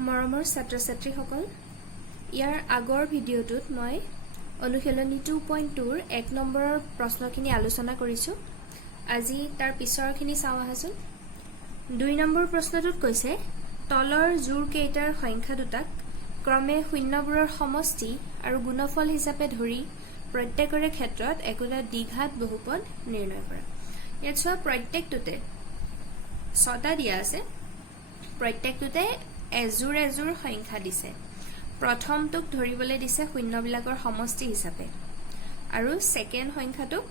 মৰমৰ ছাত্ৰ-ছাত্ৰীসকল, ইয়াৰ আগৰ ভিডিঅ'টোত মই অনুশীলনী 2.2 ৰ 1 নম্বৰৰ প্ৰশ্নখিনি আলোচনা কৰিছোঁ। আজি তাৰ পিছৰখিনি চাওঁ আহাচোন। 2 নম্বৰ প্ৰশ্নটোত কৈছে তলৰ জোৰ কেইটাৰ সংখ্যা দুটাক ক্ৰমে শূন্যবোৰৰ সমষ্টি আৰু গুণফল হিচাপে ধৰি প্ৰত্যেকৰে ক্ষেত্ৰত একোটা দ্বিঘাত বহুপদ নিৰ্ণয় কৰা। ইয়াত চোৱা প্ৰত্যেকটোতে 6টা দিয়া আছে, প্ৰত্যেকটোতে এজোৰ এজোৰ সংখ্যা দিছে। প্ৰথমটোক ধৰিবলৈ দিছে শূন্যবিলাকৰ সমষ্টি হিচাপে আৰু ছেকেণ্ড সংখ্যাটোক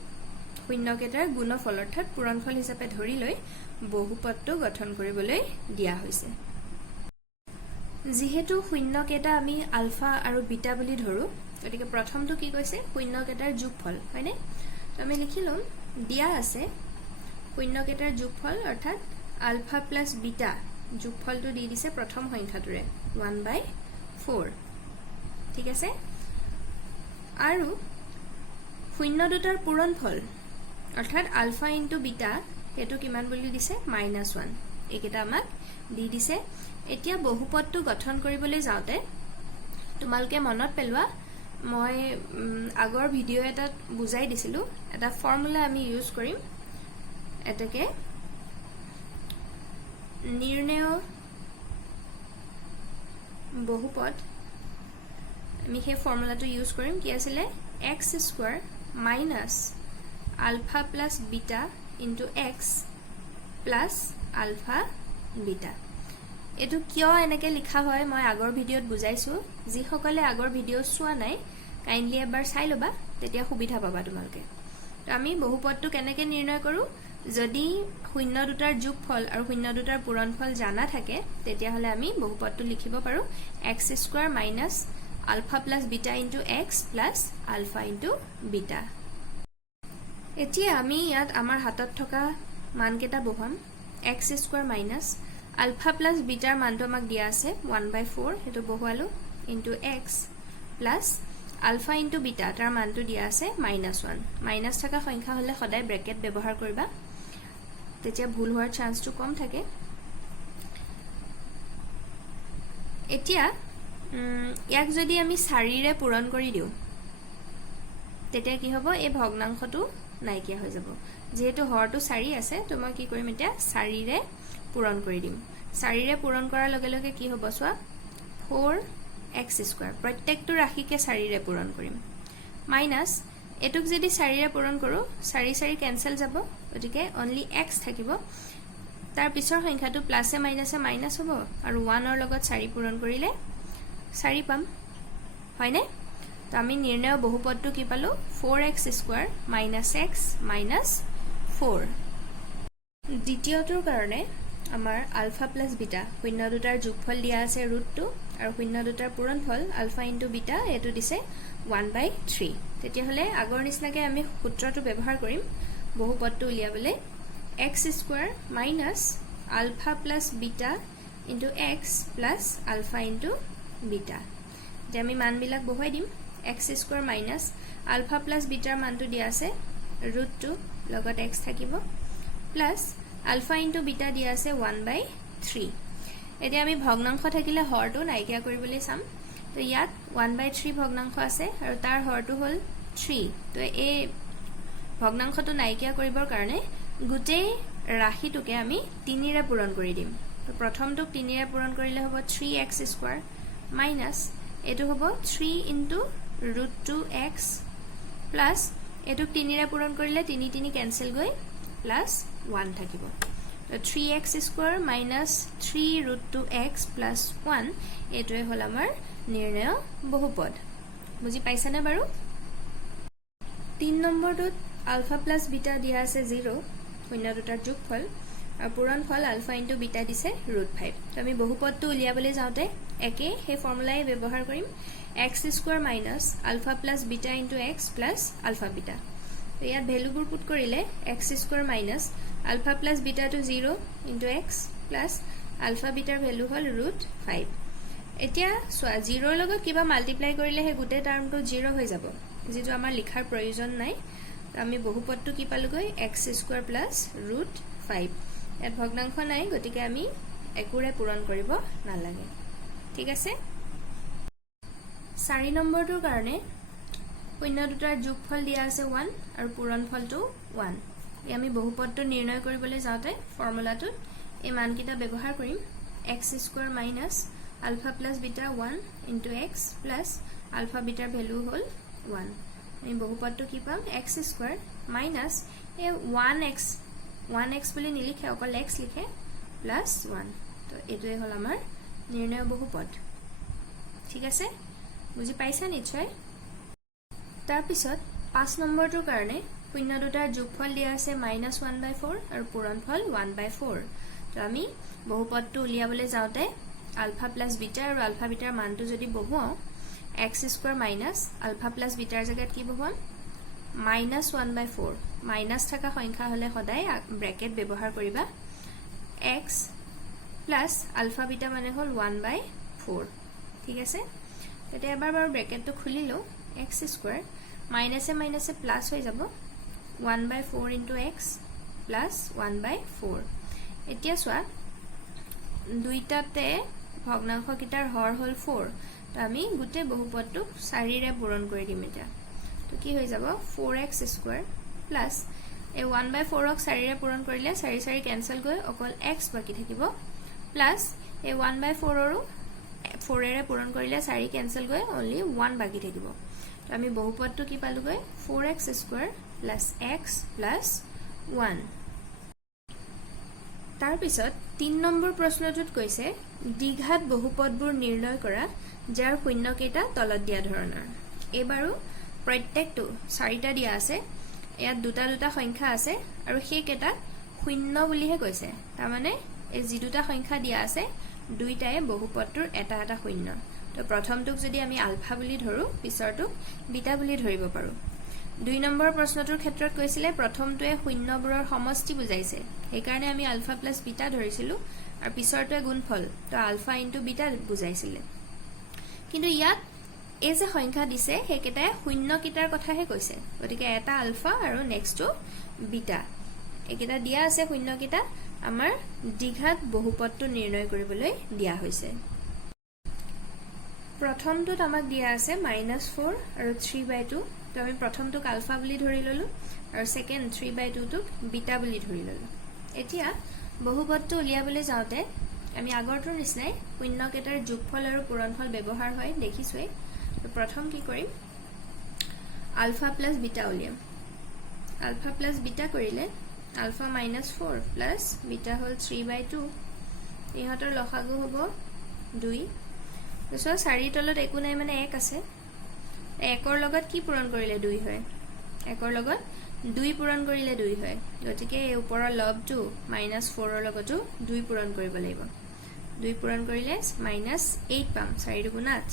শূন্যকেইটাৰ গুণফল অৰ্থাৎ পূৰণফল হিচাপে ধৰি লৈ বহুপদটো গঠন কৰিবলৈ দিয়া হৈছে। যিহেতু শূন্যকেইটা আমি আলফা আৰু বিটা বুলি ধৰো, গতিকে প্ৰথমটো কি কৈছে শূন্যকেইটাৰ যোগফল, হয়নে? তো আমি লিখি ল'ম দিয়া আছে শূন্যকেইটাৰ যোগফল অৰ্থাৎ আলফা প্লাছ বিটা যোগফলটো দি দিছে প্ৰথম সংখ্যাটোৰে 1/4, ঠিক আছে? আৰু শূন্য দুটাৰ পূৰণফল অৰ্থাৎ আলফা ইনটু বিটা সেইটো কিমান বুলি দিছে -1, এইকেইটা আমাক দি দিছে। এতিয়া বহুপদটো গঠন কৰিবলৈ যাওঁতে তোমালোকে মনত পেলোৱা মই আগৰ ভিডিঅ' এটাত বুজাই দিছিলোঁ, এটা ফৰ্মুলা আমি ইউজ কৰিম, এটাকে নিৰ্ণেয় বহুপদ। আমি সেই ফৰ্মুলাটো ইউজ কৰিম, কি আছিলে x² minus alpha plus beta into x plus alpha beta. এইটো কিয় এনেকৈ লিখা হয় মই আগৰ ভিডিঅ'ত বুজাইছোঁ। যিসকলে আগৰ ভিডিঅ' চোৱা নাই কাইণ্ডলি এবাৰ চাই ল'বা, তেতিয়া সুবিধা পাবা তোমালোকে। তো আমি বহুপদটো কেনেকৈ নিৰ্ণয় কৰোঁ, যদি শূন্য দুটাৰ যোগফল আৰু শূন্য দুটাৰ পূৰণফল জানা থাকে তেতিয়াহ'লে আমি বহুপদটো লিখিব পাৰোঁ x² minus alpha plus beta into x plus alpha into beta. এতিয়া আমি ইয়াত আমাৰ হাতত থকা মানকেইটা বহুৱাম। x² মাইনাছ আলফা প্লাছ বিটাৰ মানটো আমাক দিয়া আছে 1/4, সেইটো বহুৱালোঁ, into x plus alpha into beta তাৰ মানটো দিয়া আছে -1। মাইনাছ থকা সংখ্যা হ'লে সদায় ব্ৰেকেট ব্যৱহাৰ কৰিবা, তেতিয়া ভুল হোৱাৰ চান্সটো কম থাকে। এতিয়া ইয়াক যদি আমি 4ৰে পূৰণ কৰি দিওঁ তেতিয়া কি হ'ব, এই ভগ্নাংশটো নাইকিয়া হৈ যাব। যিহেতু হৰটো 4 আছে তো মই কি কৰিম, এতিয়া 4ৰে পূৰণ কৰি দিম। 4ৰে পূৰণ কৰাৰ লগে লগে কি হ'ব চোৱা 4x², প্ৰত্যেকটো ৰাশিকে 4ৰে পূৰণ কৰিম, মাইনাছ এইটোক যদি 4ৰে পূৰণ কৰোঁ 4 4 কেনচেল যাব, গতিকে অনলি x থাকিব। তাৰ পিছৰ সংখ্যাটো প্লাছে মাইনাছে মাইনাছ হ'ব আৰু 1ৰ লগত 4 পূৰণ কৰিলে 4 পাম, হয়নে? তো আমি নিৰ্ণয় বহুপদটো কি পালোঁ 4x² মাইনাছ x মাইনাছ 4। দ্বিতীয়টোৰ কাৰণে আমাৰ আলফা প্লাছ বিটা শূন্য দুটাৰ যোগফল দিয়া আছে √2 আৰু শূন্য দুটাৰ পূৰণফল আলফা ইনটু বিটা এইটো দিছে 1/3। তেতিয়াহ'লে আগৰ নিচিনাকৈ আমি সূত্ৰটো ব্যৱহাৰ কৰিম বহুপদটো উলিয়াবলৈ, x² minus alpha plus beta into x plus alpha into beta. এতিয়া আমি মানবিলাক বহুৱাই দিম। x² মাইনাছ আলফা প্লাছ বিটাৰ মানটো দিয়া আছে √2 লগত x থাকিব, প্লাছ আলফা ইনটু বিটা দিয়া আছে 1/3। এতিয়া আমি ভগ্নাংশ থাকিলে হৰটো নাইকিয়া কৰিবলৈ চাম। তো ইয়াত 1/3 ভগ্নাংশ আছে আৰু তাৰ হৰটো হ'ল 3। তো এই ভগ্নাংশটো নাইকিয়া কৰিবৰ কাৰণে গোটেই ৰাশিটোকে আমি 3ৰে পূৰণ কৰি দিম। তো প্ৰথমটোক 3ৰে পূৰণ কৰিলে হ'ব 3x² মাইনাছ এইটো হ'ব 3 ইনটু √2x প্লাছ এইটোক 3ৰে পূৰণ কৰিলে 3 3 কেনচেল গৈ প্লাছ 1 থাকিব। তো 3x² মাইনাছ 3 √2x প্লাছ 1 এইটোৱে হ'ল আমাৰ নিৰ্ণয় বহুপদ। বুজি পাইছানে বাৰু? 3 নম্বৰটোত আলফা প্লাছ বিটা দিয়া আছে 0, শূন্য দুটাৰ যোগফল আৰু পূৰণফল আলফা ইনটু বিটা দিছে √5। তো আমি বহুপদটো উলিয়াবলৈ যাওঁতে একেই সেই ফৰ্মুলাই ব্যৱহাৰ কৰিম, x² minus alpha plus beta into x plus alpha beta. তো ইয়াত ভেলুবোৰ পুট কৰিলে x² মাইনাছ আলফা প্লাছ বিটাটো 0 ইনটু x প্লাছ আলফা বিটাৰ ভেলু হ'ল √5। এতিয়া চোৱা 0ৰ লগত কিবা মাল্টিপ্লাই কৰিলে সেই গোটেই টাৰ্মটো 0 হৈ যাব, যিটো আমাৰ লিখাৰ প্ৰয়োজন নাই। তো আমি বহুপদটো কি পালোগৈ x² প্লাছ √5। ইয়াত ভগ্নাংশ নাই, গতিকে আমি একোৰে পূৰণ কৰিব নালাগে। ঠিক আছে 4 নম্বৰটোৰ কাৰণে শূন্য দুটাৰ যোগফল দিয়া আছে 1 আৰু পূৰণফলটো 1 এই আমি বহুপদটো নিৰ্ণয় কৰিবলৈ যাওঁতে ফৰ্মুলাটোত এই মানকিটা ব্যৱহাৰ কৰিম x² minus alpha plus beta 1 into x plus alpha beta value হল 1 আমি বহুপদটো কি পাম x² minus এ 1x বুলি নিলিখে অকল x লিখে plus 1 তো এটোই হল আমাৰ নিৰ্ণয় বহুপদ ঠিক আছে বুজি পাইছা নিশ্চয় তাৰ পিছত 5 নম্বৰটোৰ কাৰণে শূন্য দুটাৰ যোগফল দিয়া আছে -1/4 আৰু পূৰণফল 1/4 তো আমি বহুপদটো উলিয়াবলৈ যাওঁতে আলফা প্লাস বিটা আৰু আলফা বিটাৰ মানটো যদি বহুৱাও x² minus alpha plus bitter জায়গাত কি বহুৱাম -1/4 মাইনাস থাকা সংখ্যা হলে সদায় ব্ৰ্যাকেট ব্যৱহাৰ কৰিবা x plus alpha বিটা মানে হল 1/4 ঠিক আছে তেতে এবাৰ বাৰু ব্র্যাকেটটো খুলি লও x² মাইনাসে মাইনাসে প্লাস হৈ যাব 1/4 into x plus 1/4 এতিয়া সোয়া দুইটাতে ভগ্নাংশ কিটাৰ হৰ হল 4 তো আমি গুটে বহুপদটো 4 ৰে পূৰণ কৰি দিম এটা তো কি হৈ যাব 4x² plus এ 1/4 ক 4 ৰে পূৰণ কৰিলে 4 4 ক্যান্সেল গৈ অকল x বাকি থাকিব plus এ 1/4 ৰো 4 ৰে পূৰণ কৰিলে 4 ক্যান্সেল গৈ only 1 বাকি থাকিব তো আমি বহুপদটো কি পালো গৈ 4x² plus x plus 1 তাৰ পিছত 3 নম্বৰ প্ৰশ্নটোত কৈছে দ্বিঘাত বহুপদবোৰ নিৰ্ণয় কৰা যাৰ শূন্য কেইটা তলত দিয়া ধৰণৰ এবাৰো প্ৰত্যেকটো 4টা দিয়া আছে ইয়াত দুটা দুটা সংখ্যা আছে আৰু সেই কেইটা শূন্য বুলিহে কৈছে তাৰ মানে এই যি দুটা সংখ্যা দিয়া আছে দুইটায়ে বহুপদটোৰ এটা এটা শূন্য তো প্ৰথমটোক যদি আমি আলফা বুলি ধৰো পিছৰটোক বিটা বুলি ধৰিব পাৰো 2 নম্বৰ প্ৰশ্নটোৰ ক্ষেত্ৰত কৈছিলে প্ৰথমটোৱে শূন্যবোৰৰ সমষ্টি বুজাইছে এই কাৰণে আমি আলফা প্লাস বিটা ধৰিছিলো আৰু পিছৰটোৱে গুণফল তো আলফা ইনটু বিটা বুজাইছিলে কিন্তু ইয়াত এই যে সংখ্যা দিছে হেকেটা শূন্য কিটাৰ কথাহে কৈছে গতিকে এটা আলফা আৰু নেক্সটটো বিটা একেটা দিয়া আছে শূন্য কিটা আমাৰ দ্বিঘাত বহুপদটো নিৰ্ণয় কৰিবলৈ দিয়া হৈছে প্ৰথমটোত আমাক দিয়া আছে -4 আৰু 3/2 তো আমি প্ৰথমটোক আলফা বুলি ধৰি ললো আৰু সেকেন্ড 3/2 টোক বিটা বুলি ধৰি ললো এতিয়া বহুপদটো উলিয়াবলৈ যাওঁতে আমি আগৰটোৰ নিচিনাই শূন্য কেটাৰ যোগফল আৰু পূৰণফল ব্যৱহাৰ হয় দেখিছোই তো প্ৰথম কি কৰিম আলফা প্লাস বিটা উলিয়াম আলফা প্লাস বিটা কৰিলে আলফা -4 প্লাস বিটা হল 3/2 ইহতৰ লসাগু হ'ব 2 তো 4 তলত একো নাই মানে 1 আছে 1ৰ লগত কি পূৰণ কৰিলে 2 হয় 1ৰ লগত 2 পূৰণ কৰিলে 2 হয় গতিকে এই ওপৰৰ লবটো -4ৰ লগতো 2 পূৰণ কৰিব লাগিব 2 পূৰণ কৰিলে -8 পাম 4 দুগুণ 8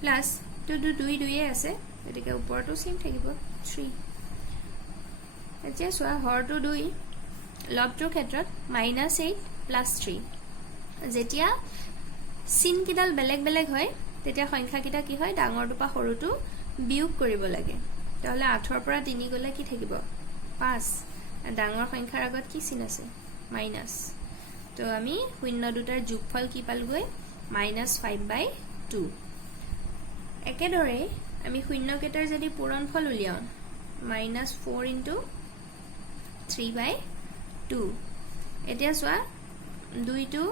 প্লাস 2 2 আছে গতিকে ওপৰটো সেম থাকিব 3 এতিয়া সোয়া হৰটো 2 লবটোৰ ক্ষেত্ৰত -8 প্লাস 3 যেতিয়া চিন কিডাল বেলেগ বেলেগ হয় তেতিয়া সংখ্যা কিটা কি হয় ডাঙৰটো পা সৰুটো বিয়োগ কৰিব লাগে তাহলে 8ৰ পৰা 3 গলে কি থাকিব 5 ডাঙৰ সংখ্যাৰ আগত কি চিন আছে মাইনাস তো আমি শূন্য দুটাৰ যোগফল কি পালগৈ -5/2 একেদৰে আমি শূন্য কেটাৰ যদি পূৰণফল উলিয়াও -4 into 3/2 এতিয়া সোয়া 2 টো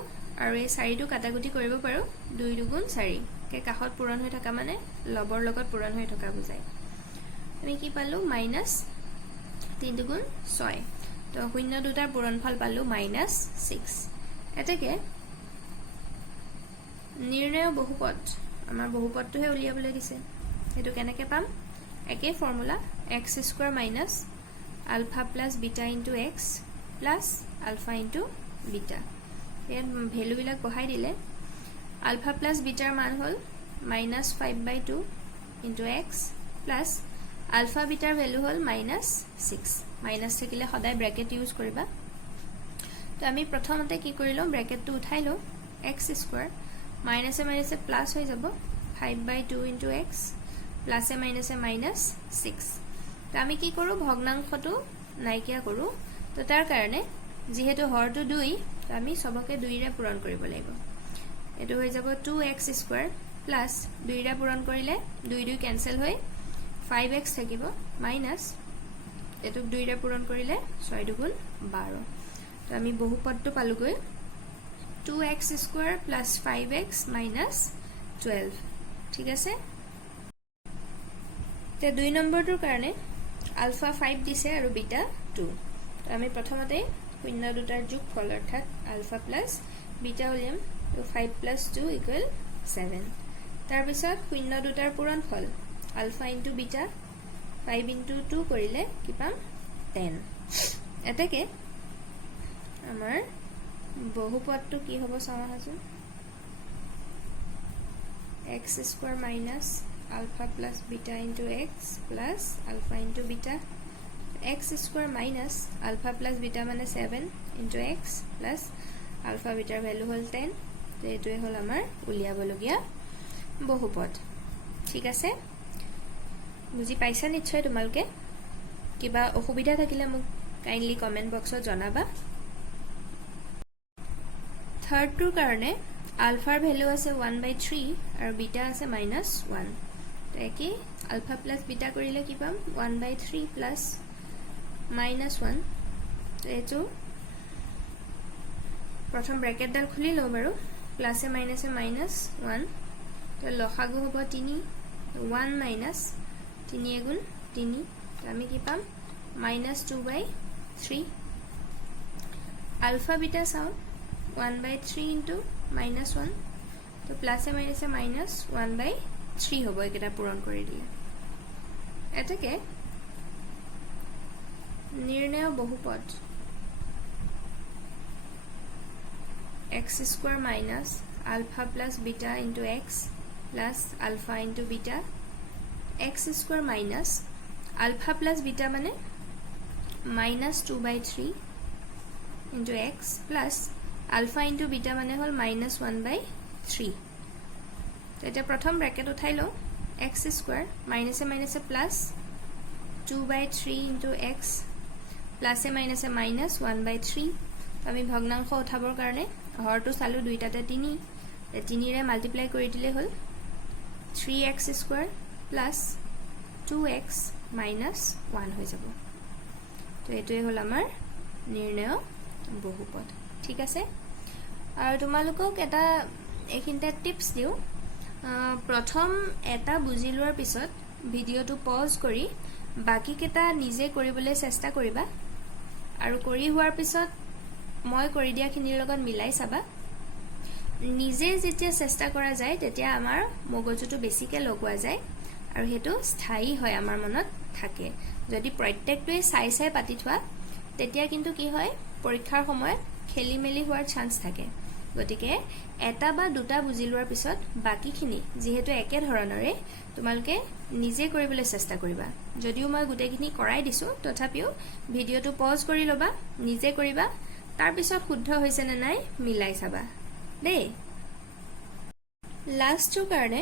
আৰু এই 4 টো কাটাকুটি কৰিব পাৰো 2 দুগুণ 4 কে কাখত পূৰণ হৈ থকা মানে লবৰ লগত পূৰণ হৈ থকা বুজায় আমি কি পালো -3 দুগুণ 6 তো শূন্য দুটাৰ পূৰণফল পালো -6 এটাকে নিৰ্ণয় বহুপদ আমাৰ বহুপদটোহে উলিয়াবলৈ দিছে হেতু কেনেকৈ পাম একে formula x² minus alpha plus beta into x plus alpha into beta এর ভ্যালু বিলাক বহাই দিলে alpha plus beta ৰ মান হল -5/2 into x plus alpha beta ৰ ভ্যালু হল -6 মাইনাস থাকিলে সদায় ব্ৰ্যাকেট ইউজ কৰিবা তো আমি প্ৰথমতে কি কৰিলো ব্র্যাকেটটো উঠাই লো x² মাইনাসে মাইনাসে প্লাস হৈ যাব 5/2 into x প্লাসে মাইনাসে -6 তো আমি কি কৰো ভগ্নাংশটো নাইকিয়া কৰো তো তাৰ কাৰণে যেহেতু হৰটো 2 তো আমি সবকে 2 ৰে পূৰণ কৰিব লাগিব এটো হৈ যাব 2x স্কয়াৰ প্লাস 2টা পূৰণ কৰিলে 2 2 ক্যান্সেল হৈ 5x থাকিব মাইনাস এটুক 2টা পূৰণ কৰিলে 6 2 গুণ 12 তো আমি বহুপদটো পালোগৈ 2x square plus 5x minus 12 ঠিক আছে তে 2 নম্বৰটোৰ কাৰণে আলফা 5 দিছে আৰু বিটা 2 তো আমি প্ৰথমতে শূন্য দুটাৰ যোগফল অৰ্থাৎ আলফা প্লাস বিটা উলিয়াম তো 5 plus 2 equal 7 তাৰ পিছত শূন্য দুটাৰ পূৰণফল আলফা ইনটু বিটা 5 into 2 কৰিলে কি পাম 10 এটাকে আমাৰ বহুপদটো কি হ'ব চাওঁহাচোন x square minus alpha plus beta into x plus alpha into beta x square minus alpha plus beta মানে 7 into x plus alpha beta value হল 10 তো এটোই হল আমাৰ উলিয়াবলগীয়া বহুপদ ঠিক আছে বুজি পাইছা নিশ্চয় তোমালকে কিবা অসুবিধা থাকিলে মোক কাইন্ডলি কমেন্ট বক্সত জনাবা থাৰ্ড টুৰ কাৰণে আলফাৰ ভ্যালু আছে 1/3 আৰু বিটা আছে -1 তো একি আলফা প্লাস বিটা কৰিলে কি পাম 1/3 প্লাস -1 তো এটো প্ৰথম ব্ৰ্যাকেটডাল খুলি লও বাৰু প্লাসে মাইনাসে -1 তো লসাগু হ'ব 3 1 minus 3 গুণ 3 তো আমি কি পাম -2/3 আলফা বিটা চাও 1/3 into -1 তো প্লাসে মাইনাসে -1/3 হ'ব এটা পূৰণ কৰি দিলে এটাকে নিৰ্ণয় বহুপদ x square minus alpha plus beta into x plus alpha into beta x square minus alpha plus beta মানে -2/3 into x plus alpha into beta মানে হল -1/3 তো এটা প্ৰথম ব্র্যাকেট উঠাই লও x square মাইনাসে মাইনাসে প্লাস 2/3 into x প্লাসে মাইনাসে -1/3 আমি ভগ্নাংশ উঠাবৰ কাৰণে হৰটো চালু দুইটাতে 3 3 ৰে মাল্টিপ্লাই কৰি দিলে হল 3x square plus 2x minus 1 হৈ যাব তো এটোই হল আমাৰ নিৰ্ণয় বহুপদ ঠিক আছে আৰু তোমালোকক এটা এখিনতে টিপস দিও প্ৰথম এটা বুজি লোৱাৰ পিছত ভিডিওটো পজ কৰি বাকি কেটা নিজে কৰিবলৈ চেষ্টা কৰিবা আৰু কৰি হোৱাৰ পিছত মই কৰি দিয়া খিনিৰ লগত মিলাই চাবা নিজে যেতিয়া চেষ্টা কৰা যায় তেতিয়া আমাৰ মগজুটো বেছিকে লগোৱা যায় আৰু হেতু স্থায়ী হয় আমাৰ মনত থাকে যদি প্ৰত্যেকটোৱে চাই চাই পাতি থোৱা তেতিয়া কিন্তু কি হয় পৰীক্ষাৰ সময়ত খেলিমেলি হোৱাৰ চান্স থাকে গতিকে এটা বা দুটা বুজি লোৱাৰ পিছত বাকিখিনি যেহেতু একে ধৰণৰে তোমালকে নিজে কৰিবলৈ চেষ্টা কৰিবা যদিও মই গুটেখিনি কৰাই দিছো তথাপিও ভিডিওটো পজ কৰি লবা নিজে কৰিবা তাৰ পিছত শুদ্ধ হৈছে নে নাই মিলাই চাবা দেই লাষ্টৰ কাৰণে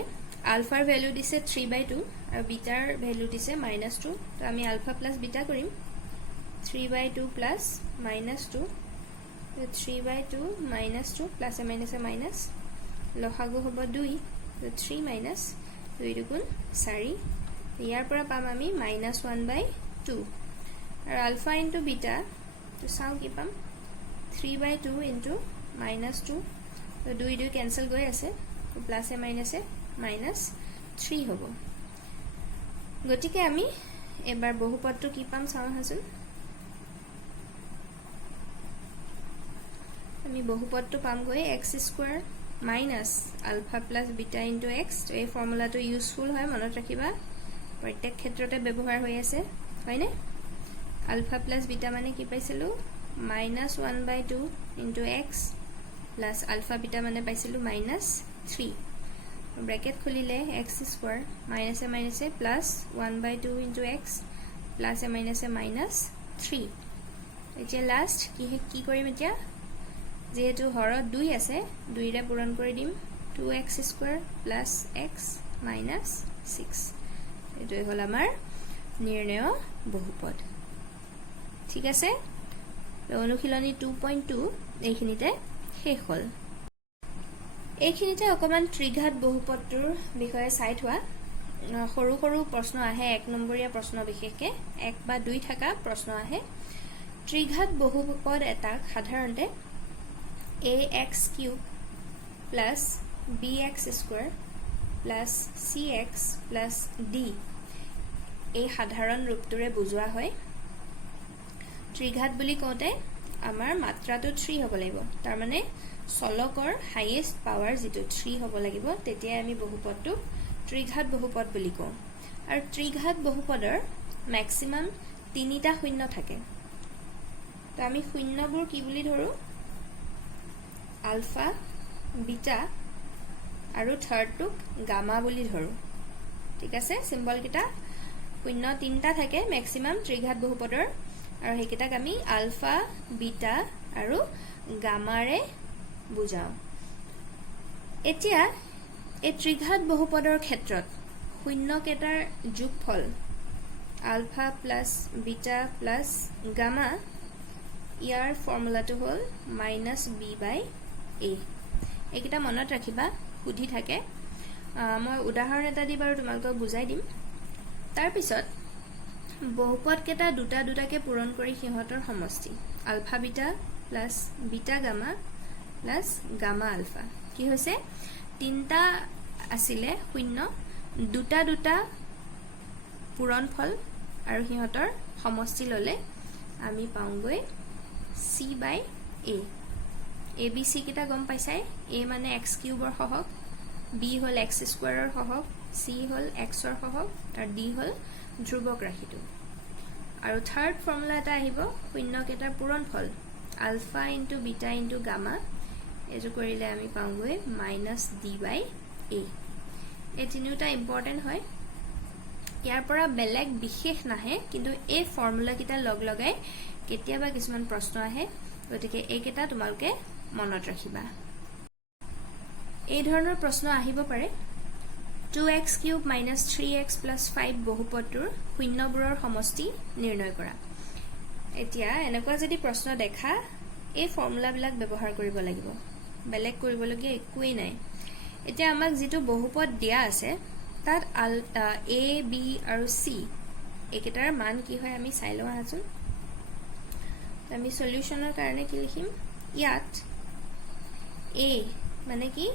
আলফাৰ ভ্যালু দিছে 3/2 আৰু বিটাৰ ভ্যালু দিছে -2 তো আমি আলফা প্লাস বিটা কৰিম 3/2 প্লাস -2 তো 3/2 -2 প্লাসে মাইনাসে মাইনাস লসাগু হ'ব 2 তো 3 minus 2 দুগুণ 4 ইয়াৰ পৰা পাম আমি -1/2 আৰু আলফা ইনটু বিটা তো চাও কি পাম 3/2 into -2 তো 2 2 ক্যান্সেল গৈ আছে তো প্লাসে মাইনাসে -3 হ'ব গতিকে আমি এবাৰ বহুপদটো কি পাম চাওহাচোন আমি বহুপদটো পাম গৈ x square minus alpha plus beta into x তো এই ফৰ্মুলাটো ইউজফুল হয় মনত ৰাখিবা প্ৰত্যেক ক্ষেত্ৰতে ব্যৱহাৰ হৈ আছে হয়নে alpha plus beta মানে কি পাইছিলো -1/2 into x plus alpha beta মানে পাইছিলো -3 ব্র্যাকেট খুলিলে x square মাইনাসে মাইনাসে প্লাস 1/2 into x প্লাসে মাইনাসে -3 এতিয়া লাস্ট কি কৰিম এতিয়া যেহেতু হৰত 2 আছে 2 ৰে পূৰণ কৰি দিম 2x square plus x minus 6 এটোই হল আমাৰ নিৰ্ণয় বহুপদ ঠিক আছে অনুশীলনী 2.2 এইখিনিতে শেষ হল এইখিনিতে অকমান ত্ৰিঘাত বহুপদটোৰ বিষয়ে চাই থোৱা সৰু সৰু প্ৰশ্ন আহে 1 নম্বৰীয়া প্ৰশ্ন বিশেষকে 1 বা 2 থকা প্ৰশ্ন আহে ত্ৰিঘাত বহুপদ এটা সাধাৰণতে ax³ plus bx² plus cx plus d এই সাধাৰণ ৰূপটোৰে বুজোৱা হয় ত্ৰিঘাত বুলি কওঁতে আমাৰ মাত্ৰাটো 3 হ'ব লাগিব তাৰ মানে চলকৰ হাইয়েষ্ট পাৱাৰ যেটো 3 হ'ব লাগিব তেতিয়া আমি বহুপদটো ত্ৰিঘাত বহুপদ বুলি কওঁ আৰু ত্ৰিঘাত বহুপদৰ ম্যাক্সিমাম 3টা শূন্য থাকে তো আমি শূন্যবোৰ কি বুলি ধৰো আলফা বিটা আৰু থাৰ্ডটোক গামা বুলি ধৰো ঠিক আছে সিম্বল কিটা শূন্য 3টা থাকে ম্যাক্সিমাম ত্ৰিঘাত বহুপদৰ আৰু হেকিটাক আমি আলফা বিটা আৰু গামাৰে বুজাও এতিয়া এই ত্ৰিঘাত বহুপদৰ ক্ষেত্ৰত শূন্য কেটাৰ যোগফল alpha plus beta plus gamma ইয়াৰ ফৰ্মুলাটো হ'ল -b/a এইকিটা মনত ৰাখিবা সুধি থাকে মই উদাহৰণ এটা দি বাৰু তোমালোকক বুজাই দিম তাৰ পিছত বহুপদ কেটা দুটা দুটাকে পূৰণ কৰি সিহঁতৰ সমষ্টি alpha beta plus beta gamma plus gamma alpha কি হৈছে তিনটা আছিলে শূন্য দুটা দুটা পূৰণফল আৰু সিহঁতৰ সমষ্টি ললে আমি পাওঁগৈ c/a abc কিটা গম পাইছাই a মানে x³ ৰ সহগ b হল x² ৰ সহগ c হল x ৰ সহগ আৰু d হল ধ্ৰুৱক ৰাশিটো আৰু থাৰ্ড ফৰ্মুলা এটা আহিব শূন্য কেটাৰ পূৰণফল alpha into beta into gamma এজু কৰিলে আমি পাওঁগৈ -d/a এই তিনিটা ইম্পৰ্টেন্ট হয় ইয়াৰ পৰা বেলেগ বিশেষ নাহে কিন্তু এই ফৰ্মুলা কিটা লগ লগাই কেতিয়াবা কিছুমান প্ৰশ্ন আহে গতিকে এইকেটা তোমালোকে মনত ৰাখিবা এই ধৰণৰ প্ৰশ্ন আহিব পাৰে 2x³ - 3x + 5 বহুপদটোৰ শূন্যবোৰৰ সমষ্টি নিৰ্ণয় কৰা এতিয়া এনেকুৱা যদি প্ৰশ্ন দেখা এই ফৰ্মুলাবিলাক ব্যৱহাৰ কৰিব লাগিব বেলেগ কৰিবলগীয়া একোৱেই নাই এতিয়া আমাক যেটো বহুপদ দিয়া আছে তাত a b আৰু c একেটাৰ মান কি হয় আমি চাই লওঁ আহাচোন আমি সলিউশনৰ কাৰণে কি লিখিম ইয়াত a মানে কি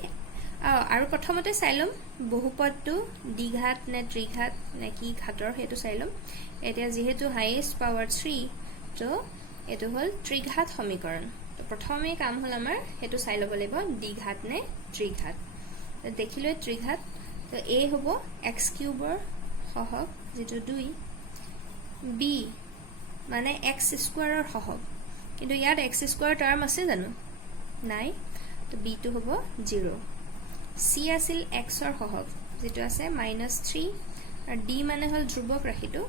আৰু প্ৰথমতে চাই লম বহুপদটো দ্বিঘাত নে ত্ৰিঘাত নে কি ঘাতৰ হেতু চাই লম এতিয়া যেহেতু হাইয়েষ্ট পাৱাৰ 3 তো এটো হল ত্ৰিঘাত সমীকৰণ তো প্ৰথমে কাম হল আমাৰ হেতু চাই লব লাগিব দ্বিঘাত নে ত্ৰিঘাত দেখিলৈ ত্ৰিঘাত তো a হ'ব x³ ৰ সহগ যেটো 2 b মানে x² ৰ সহগ কিন্তু ইয়াত x² টাৰ্ম আছে জানো নাই তো b টো হ'ব 0 c আছিল x ৰ সহগ যেটো আছে -3 আৰু d মানে হল ধ্ৰুৱক ৰাশিটো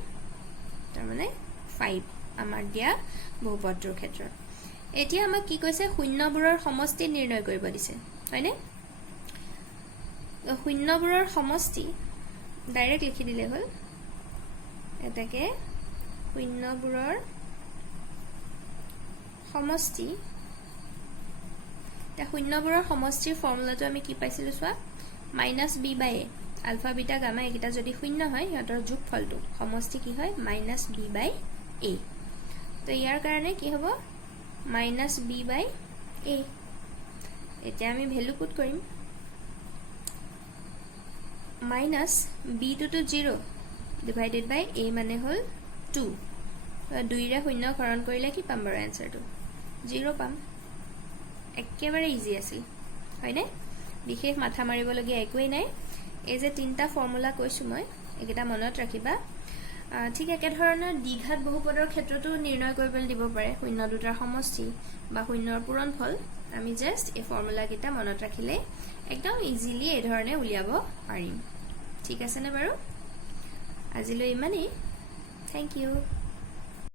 তাৰ মানে 5 আমাৰ দিয়া বহুপদটোৰ ক্ষেত্ৰত এতিয়া আমাক কি কৈছে শূন্যবোৰৰ সমষ্টি নিৰ্ণয় কৰিব দিছে হয়নে শূন্যবোৰৰ সমষ্টি ডাইৰেক্ট লিখি দিলে হল এটাকে শূন্যবোৰৰ সমষ্টি তা শূন্যবোৰৰ সমষ্টিৰ ফৰ্মুলাটো আমি কি পাইছিলো চোৱা -b/a আলফা বিটা গামা একিটা যদি শূন্য হয় সিহঁতৰ যোগফলটো সমষ্টি কি হয় -b/a তো ইয়াৰ কাৰণে কি হ'ব -b/a এতিয়া আমি ভ্যালু পুট কৰিম -b to 0 divided by a মানে হল 2 2 ৰে শূন্য হৰণ কৰিলে কি পাম বাৰু আনসাৰটো 0 পাম একেবাৰে ইজি আছিল হয়নে বিশেষ মাথা মাৰিবলগীয়া একোৱেই নাই এই যে তিনটা ফৰ্মুলা কৈছো মই একেটা মনত ৰাখিবা ঠিক একে ধৰণৰ দ্বিঘাত বহুপদৰ ক্ষেত্ৰতো নিৰ্ণয় কৰিবলৈ দিব পাৰে শূন্য দুটাৰ সমষ্টি বা শূন্যৰ পূৰণফল আমি জাস্ট এই ফৰ্মুলা কিটা মনত ৰাখিলে একদম ইজিলি এই ধৰণে উলিয়াব পাৰিম ঠিক আছে নে বাৰু আজিলৈ ইমানেই থ্যাংক ইউ